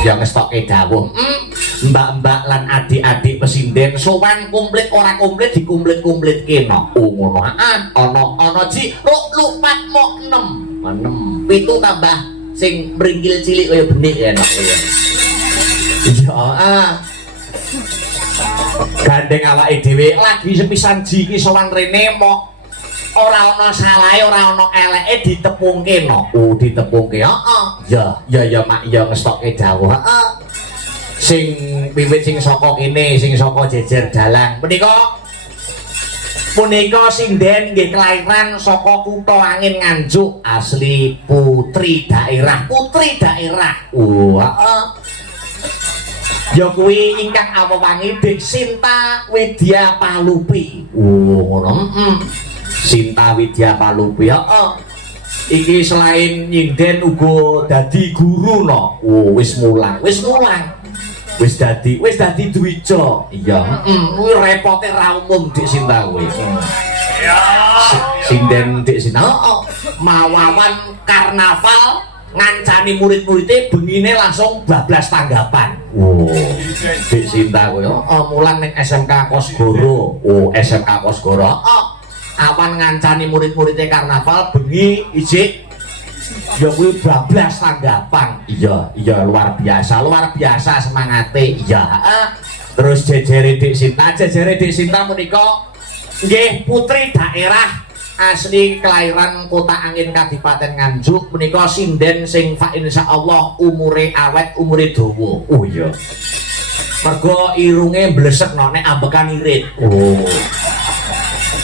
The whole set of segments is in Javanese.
Ya ngestokke dawuh. Mbak-mbak lan adik-adik pesinden sowan komplit ora komplit dikumplit-kumplitke no. Oh ngono. Ana ji lupat mok 6. 7 tambah sing mringkil cilik kaya benik ya enak ya. Ya gandeng awake dhewe lagi sepisan ji iki sowan rene mok ora ana salahe ora ana eleke ditepungke no. Oh ditepungke. Ya mak ya ngestokke dawuh. Sing wiwit sing saka kene sing saka jejer dalang punika sinden nggih kelairan saka Kutha Angin Nganjuk asli putri daerah ya kuwi ingkang awewangi Dik Sinta Widya Palupi. Ngono. Sinta Widya Palupi. Iki selain nyinden uga dadi guru no. Wis mulang wis dadi dwija. Iya, kuwi repote ra umum Dik Sinta kuwi. Sinden Dik Sinta mawawan karnaval ngancani murid-muridé bengine langsung bablas tanggapan. Dik Sinta kuwi mulang ning SMK Kosgoro. SMK Kosgoro. Awan ngancani murid-muridé karnaval bengi ijik ya kuwi bablas tanggapan. Iya luar biasa semangate. Iya. Terus jejere Dik Sinta menika nggih putri daerah asli kelahiran Kota Angin Kadipaten Nganjuk menika sinden sing fa insyaallah umure awet umure dawa. Oh iya. Mergo irunge blesek no nek ambekan irit.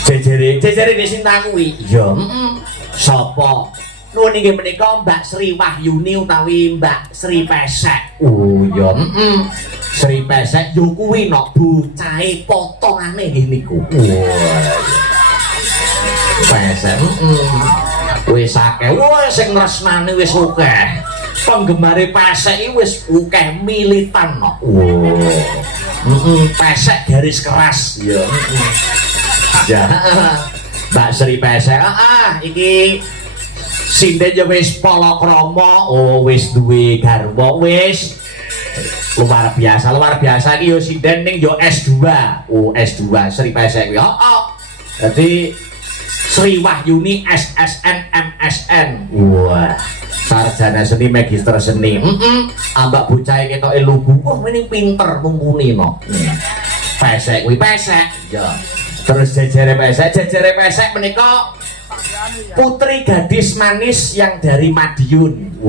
Jejere Dik Sinta kuwi. Iya, sapa? Nuwun inggih menika Mbak Sri Wahyuni utawi Mbak Sri Pesek. Oh iya, Sri Pesek yo kuwi no bocahe potongane nggih niku. Pesek. Wis akeh, sing tresnane wis akeh. Penggemare Pesek iki wis akeh militan no. Pesek garis keras ya. Ya. Mbak Sri Pesek. Iki sinden ya wis palakrama, wis duwe garwa, wis luar biasa iki yo sinden ning yo S2. S2 Sri Pesek kuwi. Dadi Sri Wahyuni SSN MSN. Wah, sarjana seni magister seni. Ambak bocahe ketoke lugu. Ini pinter mumpuni no. Pesek kuwi Pesek. Ya. Terus jejere Pesek menika putri gadis manis yang dari Madiun.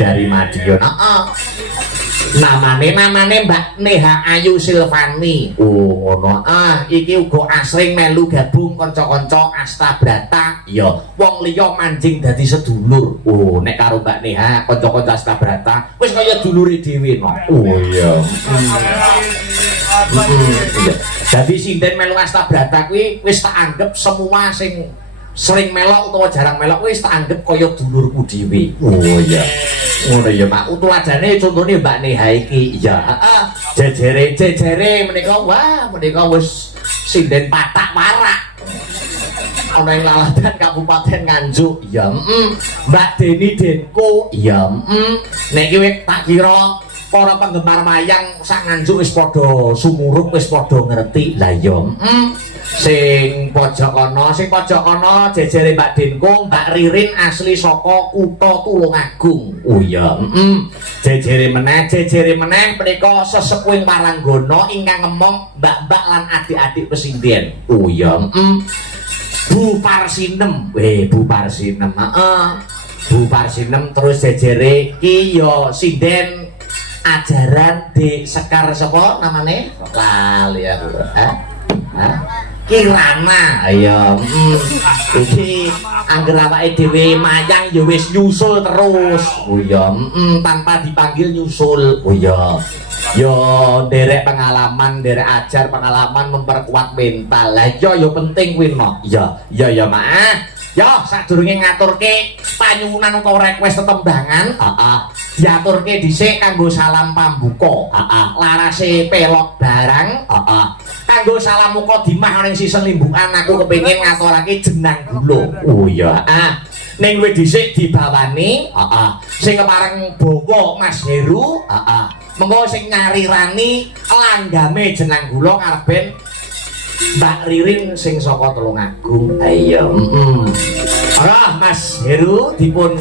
Dari Madiun. Namane Mbak Neha Ayu Silvani. Ngono. Iki uga asring melu gabung kanca-kanca Astabrata. Ya, wong liya manjing dadi sedulur. Nek karo Mbak Neha kanca-kanca Astabrata wis kaya dulure dhewe no. Iya. Dadi sinden melu Astabrata kuwi wis tak anggap semua sing sering melok utawa jarang melok wis tak anggap kaya dulurku dhewe. Iya. Ngono ya Pak. Tuladane contone Mbak Neha iki. Iya, jejere menika wis sinden patak warak. Ana ing Laladan Kabupaten Nganjuk. Iya, Mbak Deni Denko. Iya, nek iki tak kira para penggemar wayang sak Nganjuk wis padha sumuruk, wis padha ngerti. Lah ya, sing pojok ana jejere Mbak Denko, Mbak Ririn asli saka Kutha Tulungagung. Oh iya, jejere meneh menika sesepuhing Waranggana ingkang ngemong mbak-mbak lan adik-adik pesinden. Oh iya, Bu Parsinem. Bu Parsinem terus jejere iki ya sinden ajaran di Sekar sapa namane? Lali aku. Kirana. Ayo. Iki angger awake dhewe mayang ya wis nyusul terus. Oh iya, tanpa dipanggil nyusul. Oh iya. Yo derek pengalaman, derek ajar pengalaman memperkuat mental. Lah yo penting kuwi no. Ya Mak. Yo sadurunge ngaturke panyuwunan utawa request tetembangan, diaturke dhisik kanggo salam pambuka. Larase pelok barang, kanggo salam muka dimah ning sisen limbukan aku kepengin ngaturake jenang gulo. Oh iya. ning luwih dhisik dibawani sing kepareng bawa Mas Heru mengko sing nyarirani langgame jenang kula karepen Mbak Ririn sing saka Tulungagung. Iya. Ora Mas Heru dipun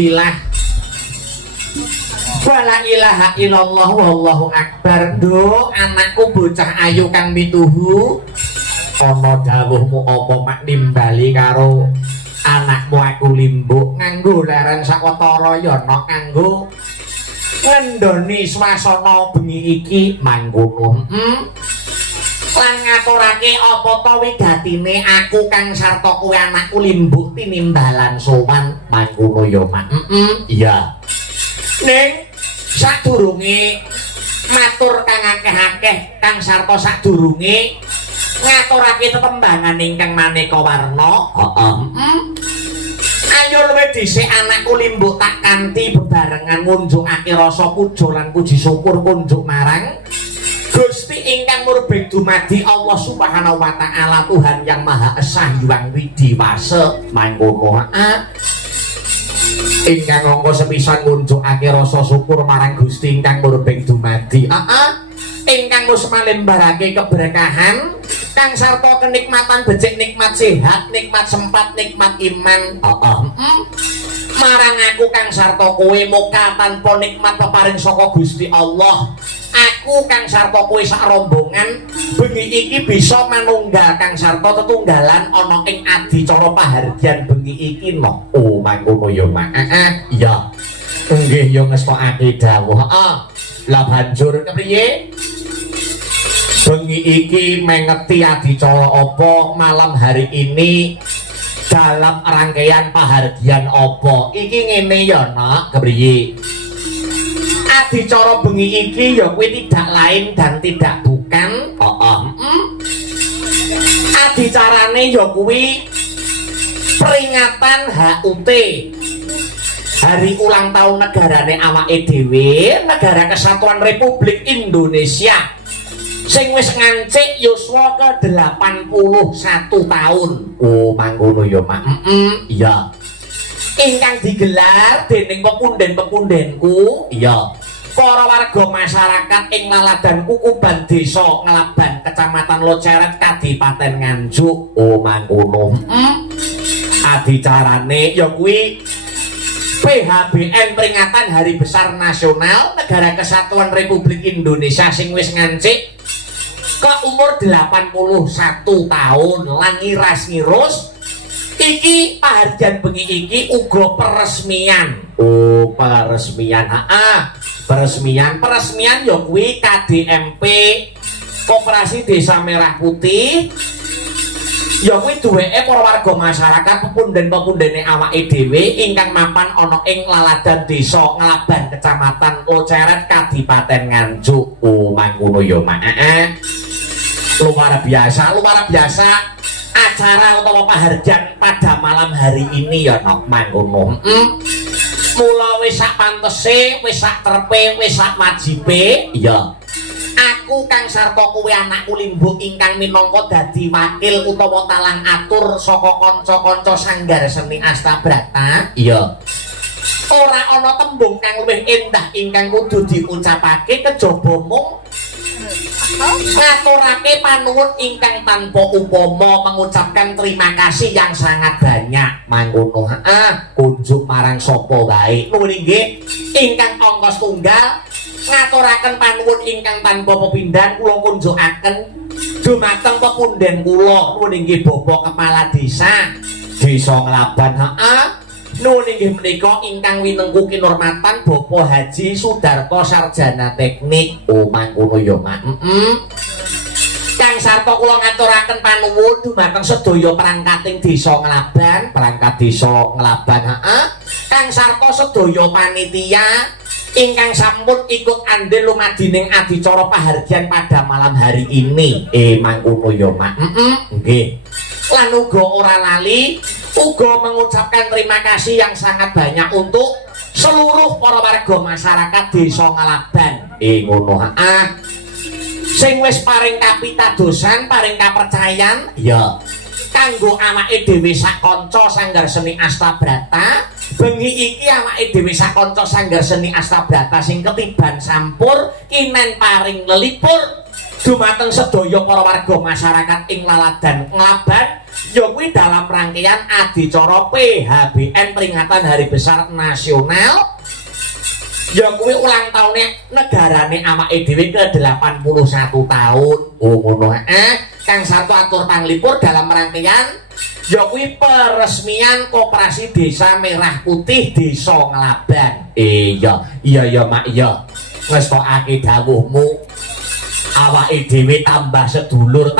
Alhamdulillah. Wala ilaha illallah wallahu akbar. Nduk, anakku bocah ayu kang mituhu. Ana dawuhmu apa mak nimbali karo anakmu aku limbuk nganggo leren sawetara ya ana kanggo ngendoni swasana bengi iki mangkono. Lan ngaturake apa ta wigatine aku kang sarta kowe anakku limbuk tinimbalan sowan mangkono ya mak. Iya. Ning sadurunge matur kang akeh-akeh kang sarta sadurunge ngaturake tetembangan ingkang maneka warna. Ayo luwih dhisik anakku limbuk tak kanthi bebarengan ngunjukake rasa puja lan puji syukur kunjuk marang Gusti ingkang murbeng dumadi Allah Subhanahu wa taala, Tuhan yang Maha Esa Hyang Widiwasa mangkono. Ingkang angka sepisan ngunjukake rasa syukur marang Gusti ingkang murbeng dumadi. Ingkang mus malembarake keberkahan Kang sarta kenikmatan becik, nikmat sehat, nikmat sempat, nikmat iman. Marang aku Kang sarta kowe muka tanpa nikmat peparing saka Gusti Allah. Aku Kang sarta kowe sak rombongan bengi iki bisa manunggal Kang sarta tetunggalan ana ing adicara pahargyan bengi iki no. Oh mangkono ya Mak. Iya. Nggih ya ngestokake dawuh. Lah banjur kepriye? Bengi iki mengeti adicara apa malam hari ini dalam rangkaian pahargyan apa? Iki ngene ya Nak, kepriye? Adicara bengi iki ya kuwi tidak lain dan tidak bukan adicarane ya kuwi peringatan HUT Hari Ulang Tahun negarane awake dhewe, Negara Kesatuan Republik Indonesia sing wis ngancik yuswa ke 81 tahun. Oh mangkono ya Mak. Iya. Ingkang digelar dening pepunden-pepundenku, iya. Para warga masyarakat ing Laladan Kukuban Desa Nglaban Kecamatan Loceret Kadipaten Nganjuk. Oh mangkono. Adicarane ya kuwi PHBN peringatan Hari Besar Nasional Negara Kesatuan Republik Indonesia sing wis ngancik ke umur 81 tahun lan ngiras-ngirus iki pahargyan bengi iki uga peresmian. Oh peresmian. Peresmian ya kuwi KDMP Koperasi Desa Merah Putih ya kuwi duweke para warga masyarakat pepunden-pepundene awake dhewe ingkang mapan ana ing Laladan Desa Nglaban Kecamatan Loceret Kadipaten Nganjuk. Oh mangkono ya Mak. Luar biasa acara utawa pahargyan pada malam hari ini ya Nok mangkono. Mula wis sak pantese, wis sak trepe, wis sak wajibe ya. Aku Kang sarta kowe anakku Limbuk ingkang minangka dadi wakil utawa talang atur saka kanca-kanca Sanggar Seni Astabrata. Iya. Ora ana tembung kang luwih endah ingkang kudu diucapake kejaba mung ngaturake panuwun ingkang tanpa upama, mengucapkan terima kasih yang sangat banyak. Mangkono kunjuk marang sapa wae. Nuwun inggih ingkang angka setunggal ngaturaken panuwun ingkang tanpa pepindhan kula kunjukaken dumateng pepunden kula. Nuwun inggih Bapak Kepala Desa Nglaban. Nuwun inggih menika ingkang winengku kinurmatan Bapak Haji Sudarto Sarjana Teknik. Oh mangkono ya Mak. Kang sarta kula ngaturaken panuwun dumateng sedaya perangkating Desa Nglaban, perangkat Desa Nglaban. Kang sarta sedaya panitia ingkang sampun ikut andil lumadining adicara pahargyan pada malam hari ini. Mangkono ya Mak. Nggih. Lan uga ora lali uga mengucapkan terima kasih yang sangat banyak untuk seluruh para warga masyarakat Desa Nglaban. Ngono. Sing wis paring kapitadosan, paring kapercayan ya kanggo awake dhewe sak kanca Sanggar Seni Astabrata. Bengi iki awake dhewe sak kanca Sanggar Seni Astabrata sing ketiban sampur kinen paring lelipur dumateng sedaya para warga masyarakat ing Laladan Nglaban ya kuwi dalam rangkaian adicara PHBN peringatan Hari Besar Nasional ya kuwi ulang tahunnya negarane awake dhewe ke 81 tahun. Oh ngono. Kang sarta atur panglipur dalam rangkaian ya kuwi peresmian Koperasi Desa Merah Putih Desa Nglaban. Iya Mak iya. Ngestokake dawuhmu. Awake dhewe tambah sedulur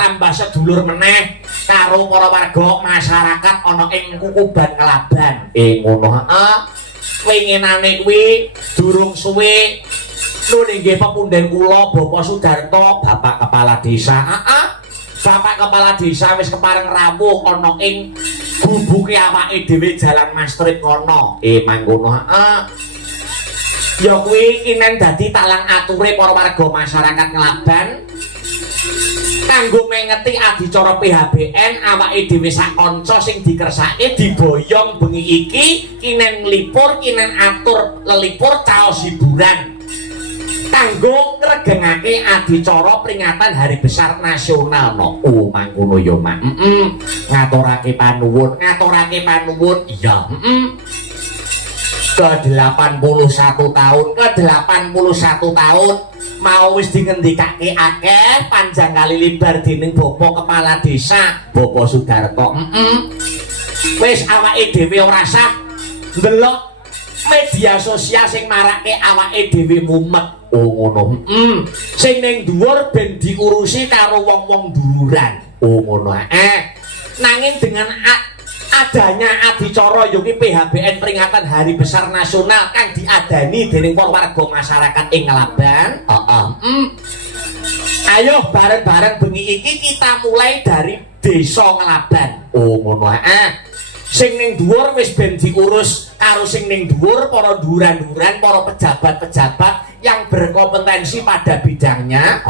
meneh karo para warga masyarakat ana ing Kukuban Nglaban. Ngono. Winginane kuwi durung suwe nuwun inggih pepunden kula Bapak Sudarto, Bapak Kepala Desa. Bapak Kepala Desa wis kepareng rawuh ana ing gubuke awake dhewe Jalan Mastrip kono. Mangkono. Ya kuwi kinen dadi talang ature para warga masyarakat Nglaban kanggo mengeti adicara PHBN awake dhewe sak kanca sing dikersake diboyong bengi iki kinen nglipur, kinen atur lelipur caos hiburan kanggo ngregengake adicara peringatan Hari Besar Nasional no. Oh mangkono ya Mak. Ngaturake panuwun iya. ke 81 tahun mau wis dingendikake akeh panjang kali lebar dening Bapak Kepala Desa Bapak Sudarto. Wis awake dhewe ora sah ndelok media sosial sing marake awake dhewe mumet. Oh ngono. Sing ning dhuwur ben diurusi karo wong-wong dhuwuran. Oh ngono. Nanging dengan adanya adicara yogi PHBN peringatan Hari Besar Nasional kang diadani dening para warga masyarakat ing Nglaban. Ayo bareng-bareng bengi iki kita mulai dari Desa Nglaban. Oh ngono. Sing ning dhuwur wis ben diurus karo sing ning dhuwur para dhuwuran-dhuwuran, para pejabat-pejabat yang berkompetensi pada bidangnya.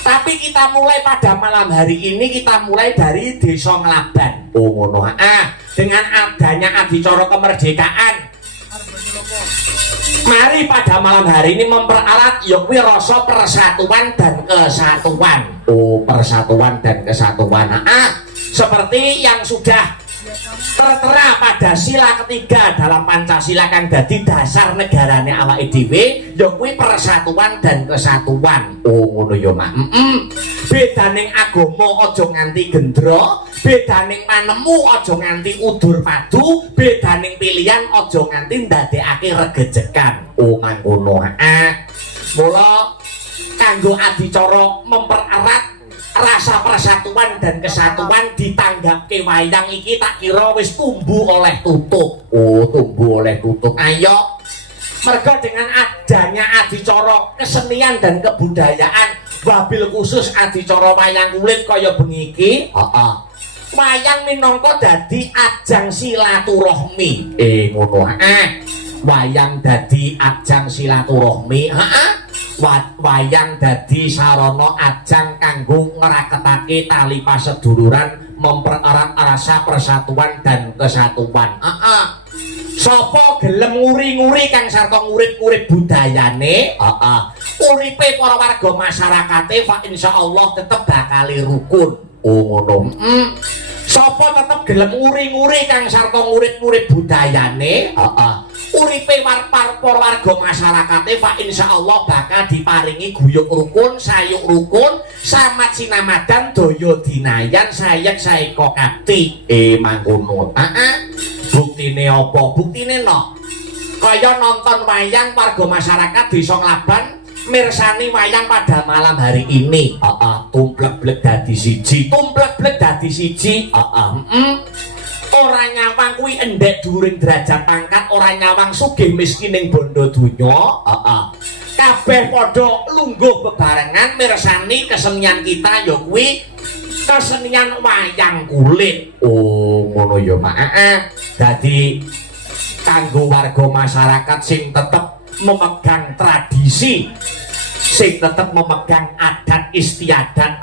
Tapi kita mulai pada malam hari ini kita mulai dari Desa Nglaban. Oh ngono. Dengan adanya adicara kemerdekaan, mari pada malam hari ini memperalat yakni rasa persatuan dan kesatuan. Oh, persatuan dan kesatuan. Seperti yang sudah tertera pada sila ketiga dalam Pancasila kang dadi dasar negarane awake dhewe ya kuwi persatuan dan kesatuan. Oh ngono ya Mak. Bedaning agama aja nganti gendro, bedaning manemu aja nganti udur padu, bedaning pilihan aja nganti ndadekake regejekan. Oh ngono. Mula kanggo adicara mempererat rasa persatuan dan kesatuan ditanggapke wayang iki tak kira wis tumbuh oleh tutup. Oh, tumbuh oleh tutup. Ayo. Merga dengan adanya adicara kesenian dan kebudayaan, wabil khusus adicara wayang kulit kaya bengi iki, wayang minangka dadi ajang silaturahmi. Ngono. Wayang dadi ajang silaturahmi. Wayang dadi sarana ajang kanggo ngraketake tali paseduluran, mempererat rasa persatuan dan kesatuan. Sapa gelem nguri-nguri kang sarta ngurip-urip budayane, uripe para warga masyarakate fa insyaallah tetep bakal rukun. Oh ngono. Sapa tetep gelem nguri-nguri kang sarta ngurip-urip budayane, uripe para warga masyarakate fa insyaallah bakal diparingi guyub rukun, sayuk rukun, samat sinamadan, daya dinayan, sayek saeka kati. Mangkono. Buktine apa? Buktine no. Kaya nonton wayang warga masyarakat Desa Nglaban mirsani wayang pada malam hari ini. Tumplek-blek dadi siji, tumplek-blek dadi siji. Ora nyawang kuwi endek dhuwuring derajat pangkat, ora nyawang sugih miskin ning bondo donya. Kabeh padha lungguh bebarengan mirsani kesenian kita ya kuwi kesenian wayang kulit. Oh ngono ya Mak. Dadi kanggo warga masyarakat sing tetep memegang tradisi, sing tetep memegang adat istiadat,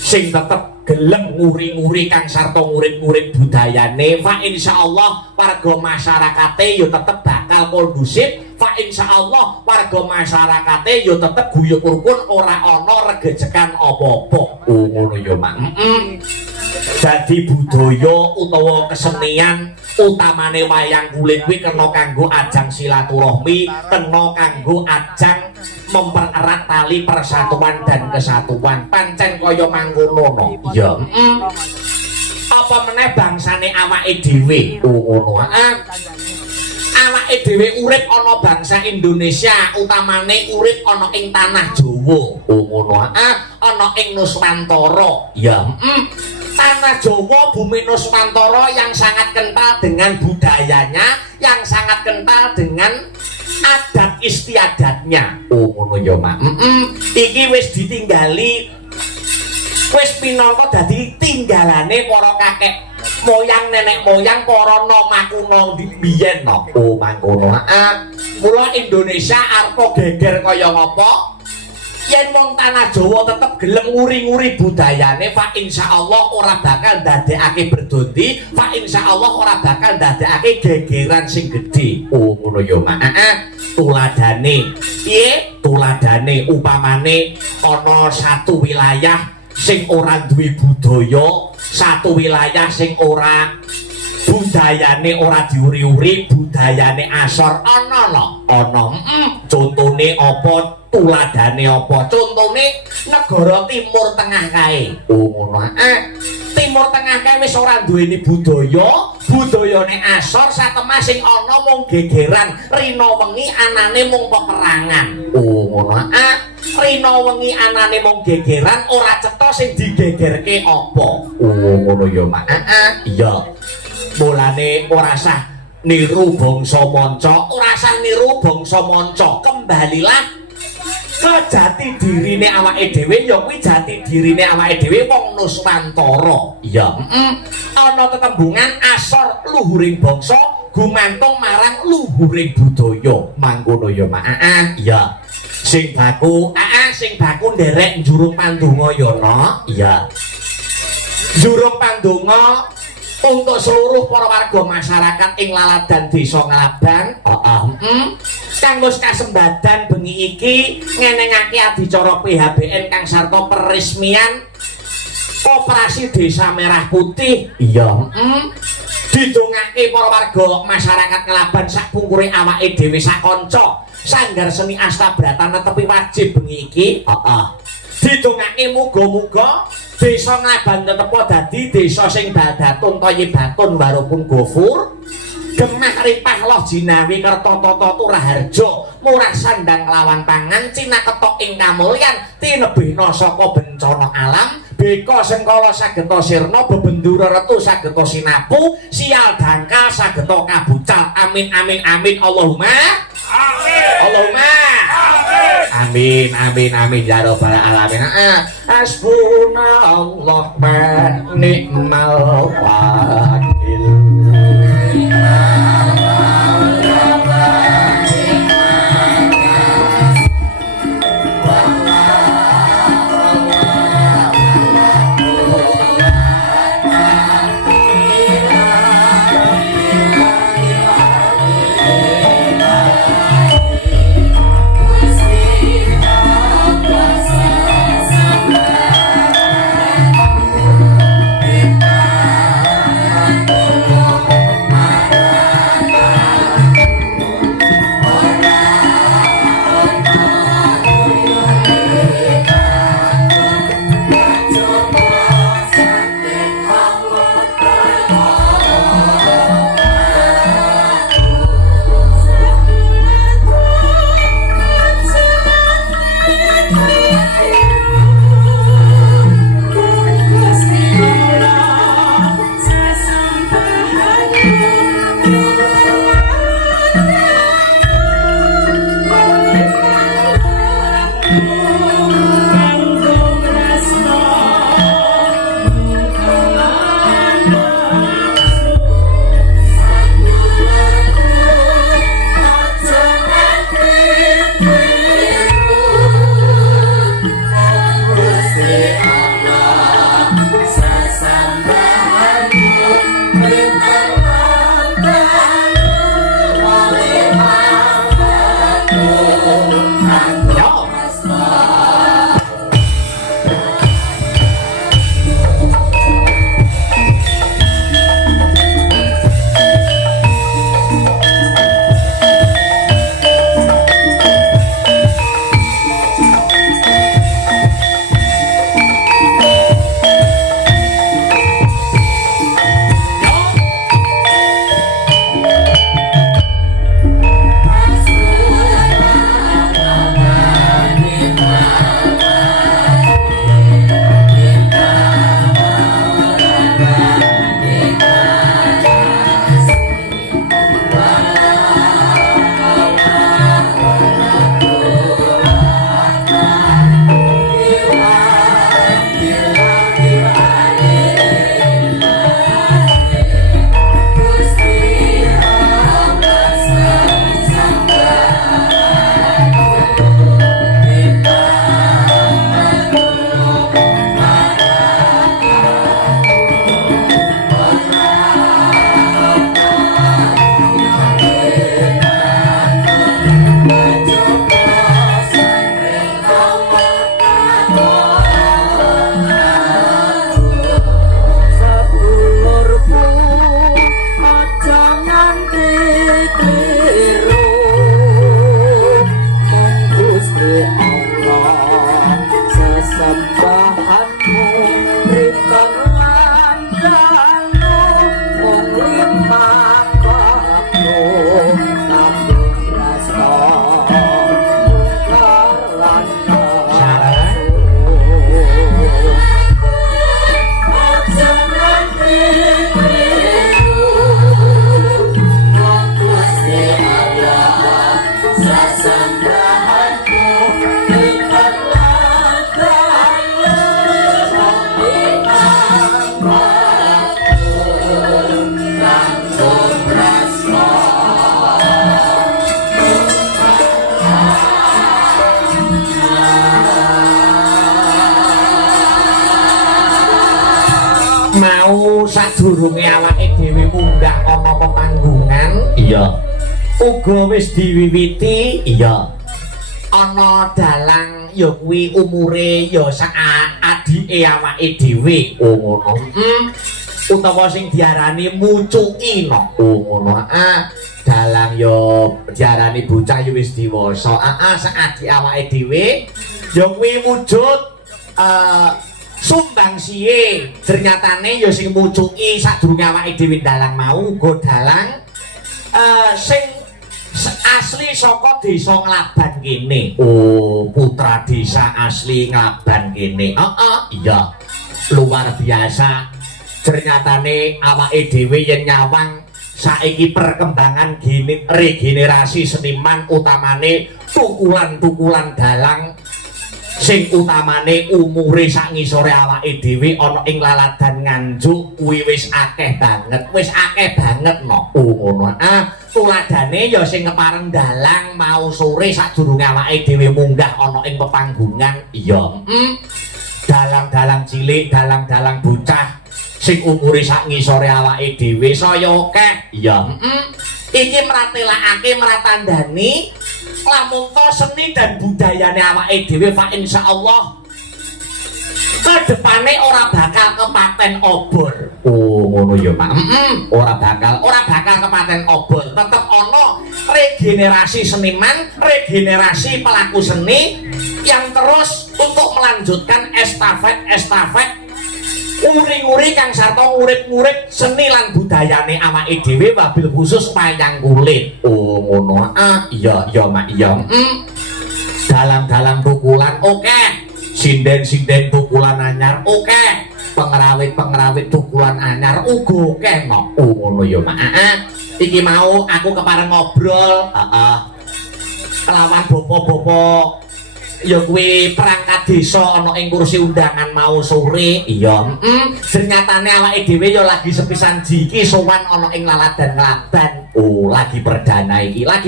sing tetep gelem nguri-nguri kang sarta ngurip-ngurip budayane, fa insyaallah warga masyarakate ya tetep bakal kondusif, fa insyaallah warga masyarakate ya tetep guyub rukun, ora ana regejekan apa-apa. Oh ngono ya Mak. Dadi budaya utawa kesenian utamane wayang kulit kuwi kena kanggo ajang silaturahmi, kena kanggo ajang mempererat tali persatuan dan kesatuan. Pancen kaya mangkono no. Ya. Apa meneh bangsane awake dhewe. Oh ngono. Awake dhewe urip ana bangsa Indonesia, utamane urip ana ing tanah Jawa. Oh ngono. Ana ing Nuswantara. Ya. Tanah Jawa, bumi Nuswantara yang sangat kental dengan budayanya, yang sangat kental dengan adat istiadatnya. Oh ngono ya Mak. Iki wis ditinggali, wis pinangka dadi tinggalane para kakek moyang nenek moyang para nama kuno biyen no. Oh mangkono. Mula Indonesia arep geger kaya ngapa? Yen wong tanah Jawa tetep gelem nguri-nguri budayane, fa insyaallah ora bakal ndadekake berdondi, fa insyaallah ora bakal ndadekake gegeran sing gedhe. Oh ngono ya Mak. tuladane piye tuladane upamane ana satu wilayah sing ora duwe budaya satu wilayah sing ora budayane ora diuri-uri budayane asor ana lho ana contone apa tuladane apa contone negara Timur Tengah kae oh ngono Timur Tengah kae wis ora duweni budayane asor satemah sing ana mung gegeran rina wengi anane mung peperangan oh ngono rina wengi anane mung gegeran ora cetha sing digegerke apa oh ngono ya mak iya mulane ora sah niru bangsa manca ora sah niru bangsa manca kembalilah ke jati dirine awake dhewe ya kuwi jati dirine awake dhewe wong Nuswantara iya ana tetembungan asor luhuring bangsa gumantung marang luhuring budaya mangkono ya mak iya sing baku nderek njurung pandonga ya no iya njurung pandonga untuk seluruh para warga masyarakat ing Laladan Desa Ngalaban kanggo kasembadan bengi iki ngenengake adicara PHBN kang sarta peresmian Koperasi Desa Merah Putih iya didongake para warga masyarakat Ngalaban sak pungkure awake dhewe sak kanca Sanggar Seni Astabrata netepi wajib bengi iki didongake muga-muga Desa Nglaban tetep dadi desa sing badatun thayyibatun warupun gofur gemah ripah loh jinawi kerta tata turaharja murah sandang lawan pangan cinaketok ing kamulyan tinebihna saka bencana alam beka sengkala sageta sirna bebendura retu sageta sinapu sial dangkal sageta kabucal amin amin amin Allahumma amin Allahumma amin amin amin ya rabbal alamin hasbunallah wa ni'mal wakil sadurunge awake dhewe munggah ana pepanggungan iya uga wis diwiwiti iya ana dalang ya kuwi umure ya sak adike awake dhewe ngono utawa sing diarani mucuki no ngono dalang yo diarani bocah yo wis dewasa sak adik awake dhewe ya kuwi wujud sumbangsihe ternyatane ya sing mucuki sadurunge awake dhewe dalang mau uga dalang sing asli saka desa Nglaban kene putra desa asli Nglaban kene iya luar biasa ternyatane awake dhewe yen nyawang saiki perkembangan regenerasi seniman utamane tukulan-tukulan dalang sing utamane umure sak ngisore awake dhewe ana ing laladan Nganjuk kuwi wis akeh banget no ngono tuladane ya sing kepareng dalang mau sore sadurunge awake dhewe munggah ana ing pepanggungan iya dalang-dalang cilik dalang-dalang bocah sing umure sak ngisore awake dhewe saya akeh iya iki mratelakake mratandani lamun to seni dan budayane awake dhewe fa insyaallah kedepane ora bakal kepaten obor ngono ya Pak ora bakal kepaten obor tetep ana regenerasi seniman regenerasi pelaku seni yang terus untuk melanjutkan estafet uri-uri kang sarta ngurip-ngurip seni lan budayane awake dhewe wabil khusus wayang kulit ngono iya Mak iya dalang-dalang tukulan oke sinden-sinden tukulan anyar oke pengrawit tukulan anyar uga oke no ngono ya Mak iki mau aku kepareng ngobrol kelawan bapak-bapak ya kuwi perangkat desa ana ing kursi undangan mau sore iya ternyatane awake dhewe ya lagi sepisan jiki sowan ana ing laladan Nglaban lagi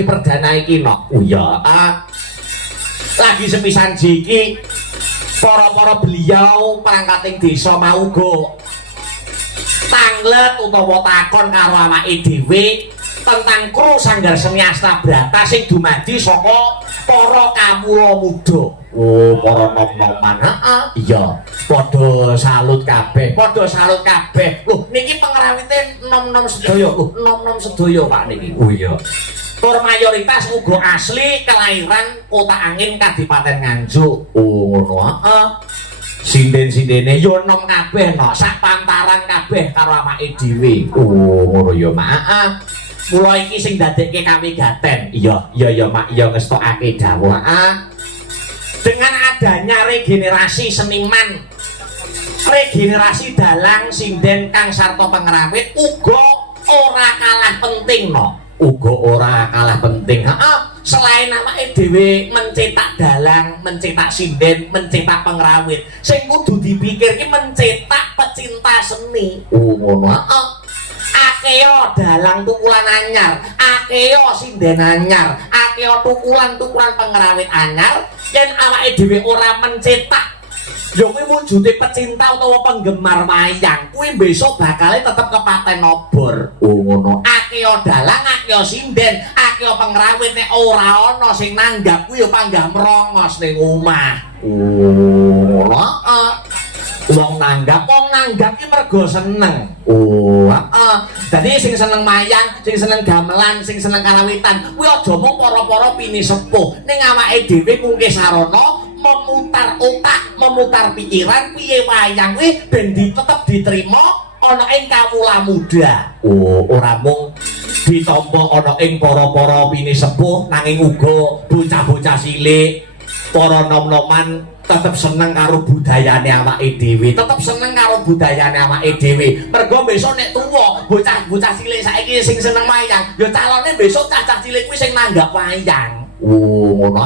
perdana iki no iya lagi sepisan jiki para beliau perangkat desa mau go tanglet utawa takon karo awake dhewe tentang kru Sanggar Seni Astabrata sing dumadi saka para kawula muda para nom-noman iya padha salut kabeh lho niki pengrawite nom-nom sedaya nom-nom sedaya Pak niki iya tur mayoritas uga asli kelahiran Kota Angin Kadipaten Nganjuk ngono sinden-sindene yo nom kabeh no sak pantaran kabeh karo awake dhewe ngono ya Mak mula iki sing dadekke kawigaten iya Mak iya ngestokake dawuh dengan adanya regenerasi seniman regenerasi dalang sinden kang sarta pengrawit uga ora kalah penting no selain awake dhewe mencetak dalang mencetak sinden mencetak pengrawit sing kudu dipikir ki mencetak pecinta seni ngono akeo dalang tukulan anyar akeo sinden anyar akeo tukulan pengrawit anyar yen awake dhewe ora mencetak ya kuwi wujude pecinta utawa penggemar wayang kuwi besok bakal tetep kepaten obor ngono akeo dalang akeo sinden akeo pengrawit nek ora ana sing nanggap kuwi ya panggah merongos ning omah ngono wong nanggap ki mergo seneng dadi sing seneng mayang sing seneng gamelan sing seneng karawitan kuwi aja mung para-para pinisepuh ning awake dhewe mungke sarana memutar otak memutar pikiran piye wayang kuwi ben tetep diterima ana ing kawula muda ora mung ditampa ana ing para-para pinisepuh nanging uga bocah-bocah cilik para nom-noman tetep seneng karo budayane awake dhewe mergo besok nek tuwa bocah-bocah cilik saiki sing seneng wayang ya calone besok cacah cilik kuwi sing nanggap wayang ngono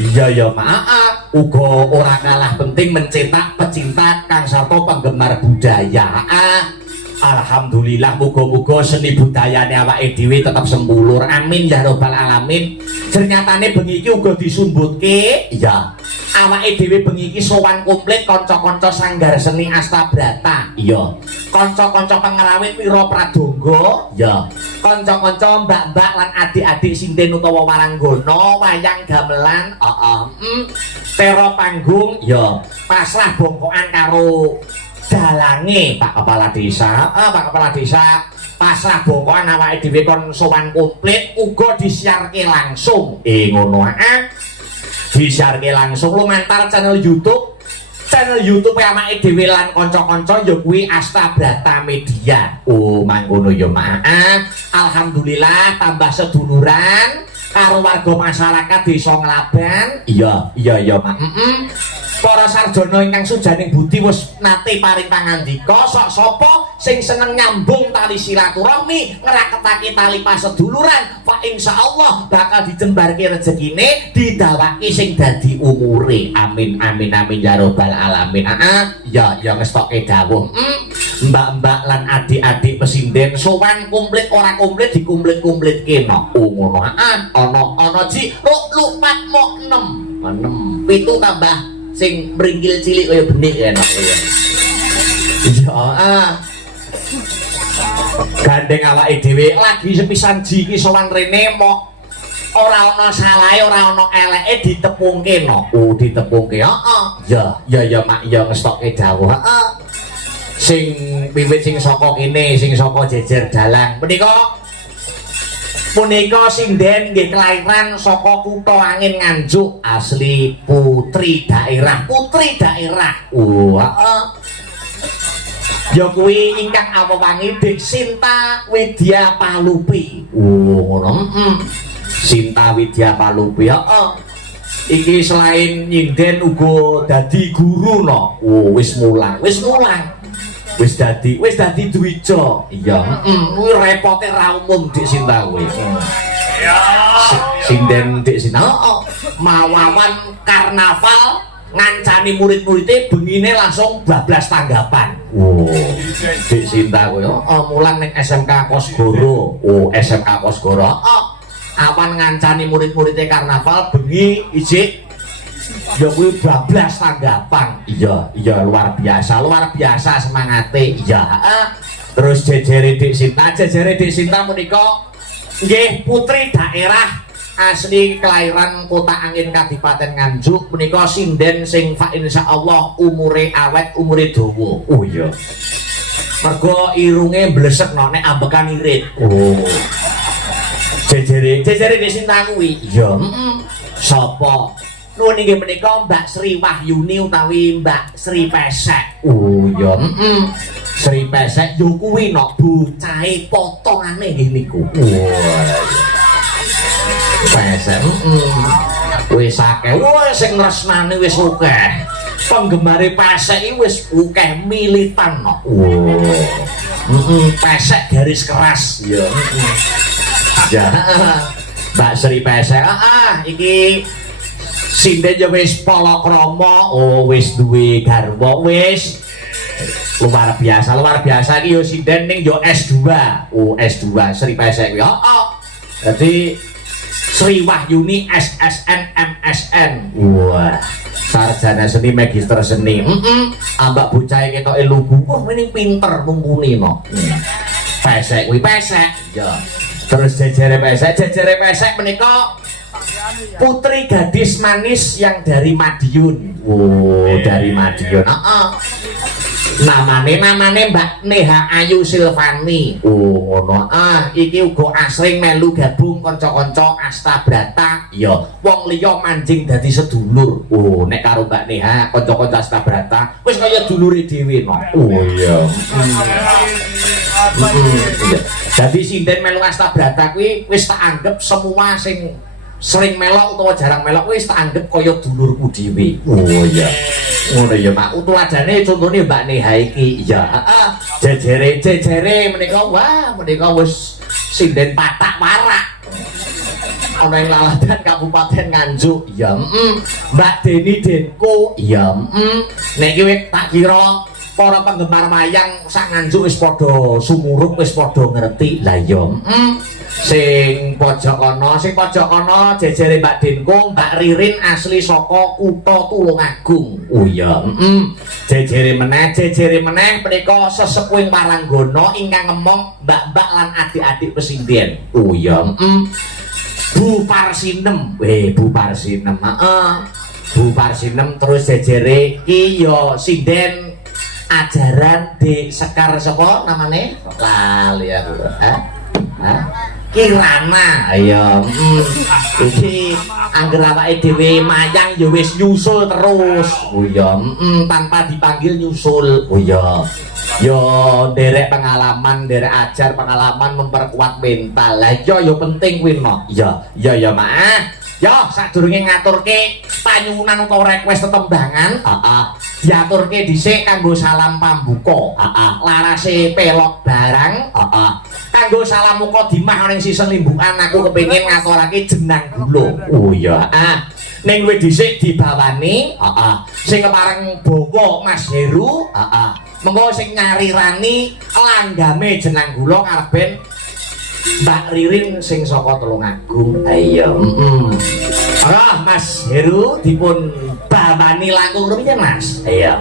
iya ya Mak uga ora kalah penting mencetak pecinta kang sarta penggemar budaya Alhamdulillah, muga-muga seni budayane awake dhewe tetep sempulur. Amin ya rabbal alamin. Ternyatane bengi iki uga disumbutke ya. Awake dhewe bengi iki sowan komplit kanca-kanca sanggar seni Astabrata. Iya. Kanca-kanca pengrawit Wira Pradangga, ya. Kanca-kanca mbak-mbak lan adik-adik sinden utawa waranggana, wayang gamelan, tero panggung, ya. Pasrah bongkokan karo dalange Pak Kepala Desa, Pak Kepala Desa pasrah bongkokan awake dhewe kon sowan komplit uga disiarke langsung. Ngono ae. Disiarke langsung lumantar channel YouTube. Channel YouTube awake dhewe lan kanca-kanca ya kuwi Astabrata Media. Oh, mangkono ya, Mak. Alhamdulillah tambah seduluran karo warga masyarakat Desa Nglaban. Iya, Mak. Para sarjana ingkang sujaning budi wis nate paring pangandika, sok sapa sing seneng nyambung tali silaturahmi, ngraketake tali paseduluran, fa insyaallah bakal dijembarke rezekine, didawake sing dadi umure. Amin amin amin ya rabbal alamin. Ya ngestoke dawuh. Mbak-mbak lan adik-adik pesinden sowan komplit ora komplit dikumplit-kumplitke no. Ngono. Ana ji lupat mok 6. 7 tambah sing mringgil cilik kaya benik enak ya. Iya, gandeng awake dhewe lagi sepisan ji iki sowan rene mok ora ana salahe, ora ana eleke ditepungke no. Oh, ditepungke. Ya Mak, ya ngestokke dawuh. Sing wiwit sing saka kene, sing saka jejer dalang. Punika sinden nggih kelairan saka Kutha Angin Nganjuk, asli putri daerah. Ya kuwi ingkang awewangi Dik Sinta Widya Palupi. Ngono. Sinta Widya Palupi. Iki selain nyinden uga dadi guru no. Wis mulang. Wis dadi dwija. Iya, kuwi repote ra umum Dik Sinta kuwi. Sinden Dik Sinta. Mawawan karnaval ngancani murid-muride bengine langsung bablas tanggapan. Dik Sinta kuwi mulang ning SMK Kosgoro. SMK Kosgoro. Awan ngancani murid-muride karnaval bengi ijik ya kuwi bablas tanggapan. Iya luar biasa semangate. Iya. Terus jejere Dik Sinta menika nggih putri daerah asli kelahiran Kota Angin Kadipaten Nganjuk, menika sinden sing fa insyaallah umure awet, umure dawa. Oh iya. Mergo irunge blesek nek ambekan irit. Jejere Dik Sinta kuwi. Iya. Sapa? Nuwun inggih menika Mbak Sri Wahyuni utawi Mbak Sri Pesek. Iya. Sri Pesek yo kuwi no bocahe potongane nggih niku. Pesek. Wis akeh. Sing ngresnani wis akeh. Penggemare Pesek iki wis akeh militan no. Pesek garis keras. Ya. Ya. Mbak Sri Pesek. Iki sinden ya wis palakrama, wis duwe garwa, wis luar biasa iki yo sinden ning yo S2. S2 Sri Pesek kuwi. Dadi Sri Wahyuni SSN MSN. Wah, sarjana seni magister seni. Ambak bocahe ketoke lugu. Ini pinter mumpuni no. Pesek kuwi Pesek. Ya. Terus jejere Pesek menika putri gadis manis yang dari Madiun. Dari Madiun. Namane Mbak Neha Ayu Silvani. Ngono. Iki uga asring melu gabung kanca-kanca Astabrata. Ya, wong liya manjing dadi sedulur. Nek karo Mbak Neha kanca-kanca Astabrata wis kaya dulure dhewe no. Iya. Jadi sinden melu Astabrata kuwi wis tak anggap semua sing sering melok utawa jarang melok wis tak anggap kaya dulurku dhewe. Iya. Ngono ya, Pak. Tuladane contone Mbak Neha iki. Iya, jejere menika menika wis sinden patak warak. Ana ing Laladan Kabupaten Nganjuk. Iya, Mbak Deni Denko. Iya, nek iki tak kira para penggemar wayang sak nganjuk wis padha sumuruk, wis padha ngerti. Lah ya, sing pojok ana jejere Mbak Denko, Mbak Ririn asli saka Kutha Tulungagung. Oh iya, jejere meneh menika sesepuhing Waranggana ingkang ngemong mbak-mbak lan adik-adik pesinden. Oh iya, Bu Parsinem, Bu Parsinem, Bu Parsinem terus jejere iki ya sinden ajaran di Sekar sapa namane? Lali aku. Kirana. Ayo, iki angger awake dhewe mayang ya wis nyusul terus. Oh iya, tanpa dipanggil nyusul. Oh iya. Yo derek pengalaman, derek ajar pengalaman memperkuat mental. Lah iya yo penting kuwi mah. Iya Mak. Yo sadurunge ngaturke panyuwunan utawa request tetembangan, diaturke dhisik kanggo salam pambuka. Larase pelok barang, kanggo salam muka dimah ning sisen limbukan aku kepengin ngaturake jenang gula. Oh iya. Ning kowe dhisik dibawani, sing kepareng bawa Mas Heru, mengko sing nyarirani langgame jenang gula karben Mbak Ririn sing saka Tulungagung. Ayo, Mas Heru dipun bawani langkung rupiah Mas. Ayo,